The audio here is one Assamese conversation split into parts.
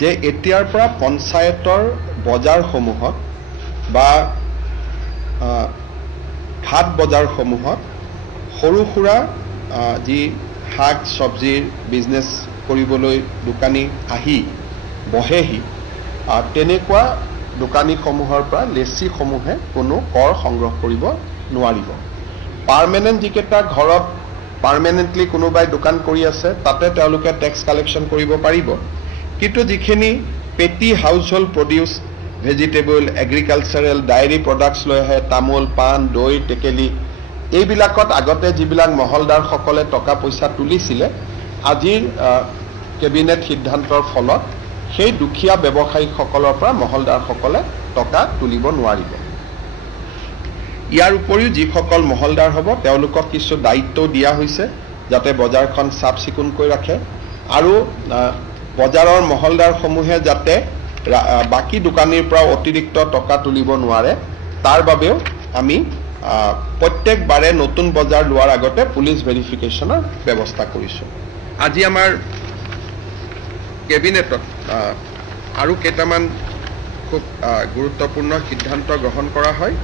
যে এতিয়াৰ পৰা পঞ্চায়তৰ বজাৰসমূহত বা ঘাট বজাৰসমূহত সৰু সুৰা যি শাক চব্জিৰ বিজনেছ কৰিবলৈ দোকানী আহি বহেহি তেনেকুৱা দোকানীসমূহৰ পৰা লেচিসমূহে কোনো কৰ সংগ্ৰহ কৰিব নোৱাৰিব। পাৰ্মানেণ্ট যিকেইটা ঘৰত পাৰ্মানেণ্টলি কোনোবাই দোকান কৰি আছে তাতে তেওঁলোকে টেক্স কালেকশ্যন কৰিব পাৰিব, কিন্তু যিখিনি পেটি house hold produce vegetable agricultural diary products লৈ আহে তামোল পাণ দৈ টেকেলি এইবিলাকত আগতে যিবিলাক মহলদাৰসকলে টকা পইচা তুলিছিলে আজিৰ কেবিনেট সিদ্ধান্তৰ ফলত সেই দুখীয়া ব্যৱসায়ীসকলৰ পৰা মহলদাৰসকলে টকা তুলিব নোৱাৰিব। ইয়াৰ উপৰিও যিসকল মহলদাৰ হ'ব তেওঁলোকক কিছু দায়িত্ব দিয়া হৈছে যাতে বজাৰখন চাফ চিকুণকৈ ৰাখে আৰু বজাৰৰ মহলদাৰসমূহে যাতে বাকী দোকানীৰ পৰা অতিৰিক্ত টকা তুলিব নোৱাৰে তাৰ বাবেও আমি প্ৰত্যেকবাৰে নতুন বজাৰ লোৱাৰ আগতে পুলিচ ভেৰিফিকেশ্যনৰ ব্যৱস্থা কৰিছোঁ। আজি আমাৰ কেবিনেটত আৰু কেইটামান খুব গুৰুত্বপূৰ্ণ সিদ্ধান্ত গ্ৰহণ কৰা হয়।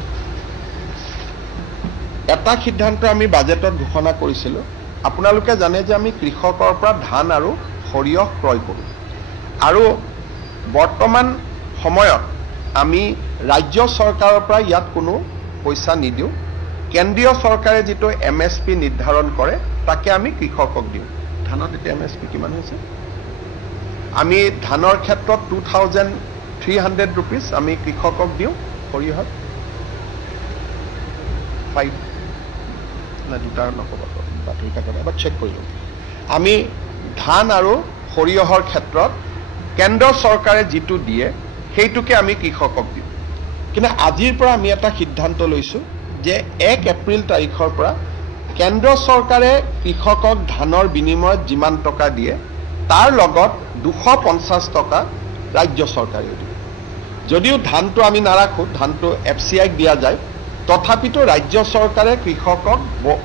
এটা সিদ্ধান্ত আমি বাজেটত ঘোষণা কৰিছিলোঁ। আপোনালোকে জানে যে আমি কৃষকৰ পৰা ধান আৰু সৰিয়হ ক্ৰয় কৰোঁ আৰু বৰ্তমান সময়ত আমি ৰাজ্য চৰকাৰৰ পৰা ইয়াত কোনো পইচা নিদিওঁ। কেন্দ্ৰীয় চৰকাৰে যিটো MSP নিৰ্ধাৰণ কৰে তাকে আমি কৃষকক দিওঁ। ধানত এতিয়া MSP কিমান হৈছে? আমি ধানৰ ক্ষেত্ৰত 2300 rupees আমি কৃষকক দিওঁ, সৰিয়হত 5 না দুটাৰ নক'ব বাতৰি কাকত এবাৰ চেক কৰি লওঁ। আমি ধান আৰু সৰিয়হৰ ক্ষেত্ৰত কেন্দ্ৰ চৰকাৰে যিটো দিয়ে সেইটোকে আমি কৃষকক দিওঁ, কিন্তু আজিৰ পৰা আমি এটা সিদ্ধান্ত লৈছোঁ যে 1 এপ্ৰিল তাৰিখৰ পৰা কেন্দ্ৰ চৰকাৰে কৃষকক ধানৰ বিনিময়ত যিমান টকা দিয়ে তাৰ লগত 250 টকা ৰাজ্য চৰকাৰেও দিয়ে। যদিও ধানটো আমি নাৰাখোঁ, ধানটো FCIক দিয়া যায়, তথাপিতো ৰাজ্য চৰকাৰে কৃষকক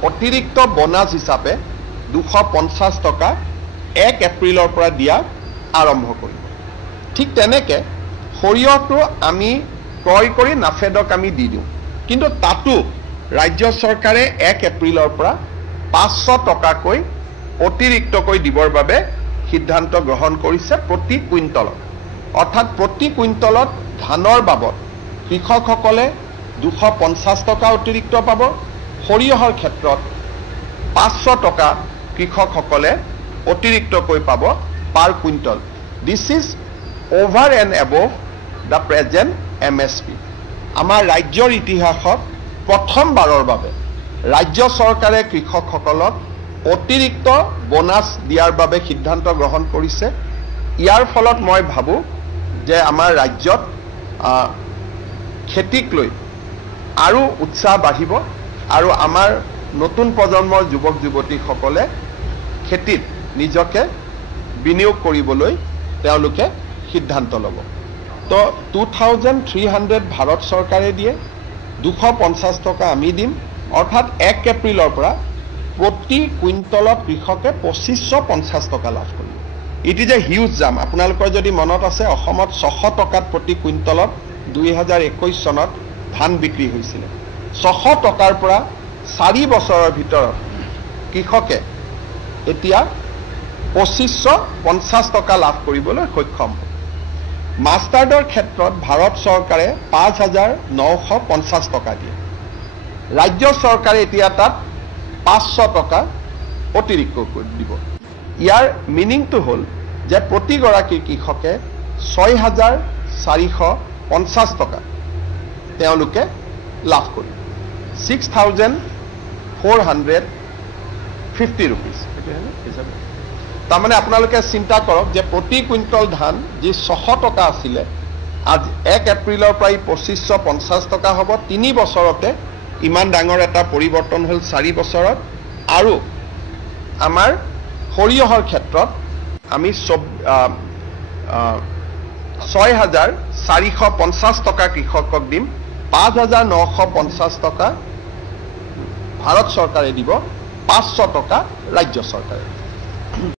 অতিৰিক্ত বোনাছ হিচাপে 250 টকা 1 এপ্ৰিলৰ পৰা দিয়া আৰম্ভ কৰিব। ঠিক তেনেকৈ সৰিয়হটো আমি ক্ৰয় কৰি নাফেডক আমি দি দিওঁ, কিন্তু তাতো ৰাজ্য চৰকাৰে 1 এপ্ৰিলৰ পৰা 500 টকাকৈ অতিৰিক্তকৈ দিবৰ বাবে সিদ্ধান্ত গ্ৰহণ কৰিছে প্ৰতি কুইণ্টলত। অৰ্থাৎ প্ৰতি কুইণ্টলত ধানৰ বাবদ কৃষকসকলে 250 টকা অতিৰিক্ত পাব, সৰিয়হৰ ক্ষেত্ৰত 500 টকা কৃষকসকলে অতিৰিক্তকৈ পাব per quintal. This is over and above the present MSP। আমাৰ ৰাজ্যৰ ইতিহাসত প্ৰথমবাৰৰ বাবে ৰাজ্য চৰকাৰে কৃষকসকলক অতিৰিক্ত বোনাছ দিয়াৰ বাবে সিদ্ধান্ত গ্ৰহণ কৰিছে। ইয়াৰ ফলত মই ভাবোঁ যে আমাৰ ৰাজ্যত খেতিক লৈ আৰু উৎসাহ বাঢ়িব আৰু আমাৰ নতুন প্ৰজন্মৰ যুৱক যুৱতীসকলে খেতিত নিজকে বিনিয়োগ কৰিবলৈ তেওঁলোকে সিদ্ধান্ত ল'ব। তো 2300 ভাৰত চৰকাৰে দিয়ে, 250 টকা আমি দিম, অৰ্থাৎ 1 এপ্ৰিলৰ পৰা প্ৰতি কুইণ্টলত কৃষকে 2550 টকা লাভ কৰিব। ইট ইজ এ হিউজ জাম। আপোনালোকৰ যদি মনত আছে অসমত 600 টকাত প্ৰতি কুইণ্টলত 2021 চনত ধান বিক্ৰী হৈছিলে। 600 টকাৰ পৰা 4 বছৰৰ ভিতৰত কৃষকে এতিয়া 2550 টকা লাভ কৰিবলৈ সক্ষম হ'ব। মাষ্টাৰ্ডৰ ক্ষেত্ৰত ভাৰত চৰকাৰে 5950 টকা দিয়ে, ৰাজ্য চৰকাৰে এতিয়া তাত 500 টকা অতিৰিক্ত দিব। ইয়াৰ মিনিংটো হ'ল যে প্ৰতিগৰাকী কৃষকে 6450 টকা তেওঁলোকে লাভ কৰিব, 6450 rupees। তাৰমানে আপোনালোকে চিন্তা কৰক যে প্ৰতি কুইণ্টল ধান যি 600 টকা আছিলে আজি 1 এপ্ৰিলৰ পৰা 2550 টকা হ'ব। 3 বছৰতে ইমান ডাঙৰ এটা পৰিৱৰ্তন হ'ল 4 বছৰত। আৰু আমাৰ সৰিয়হৰ ক্ষেত্ৰত আমি 6450 টকা কৃষকক দিম, 5950 টকা ভাৰত চৰকাৰে দিব, 500 টকা ৰাজ্য চৰকাৰে।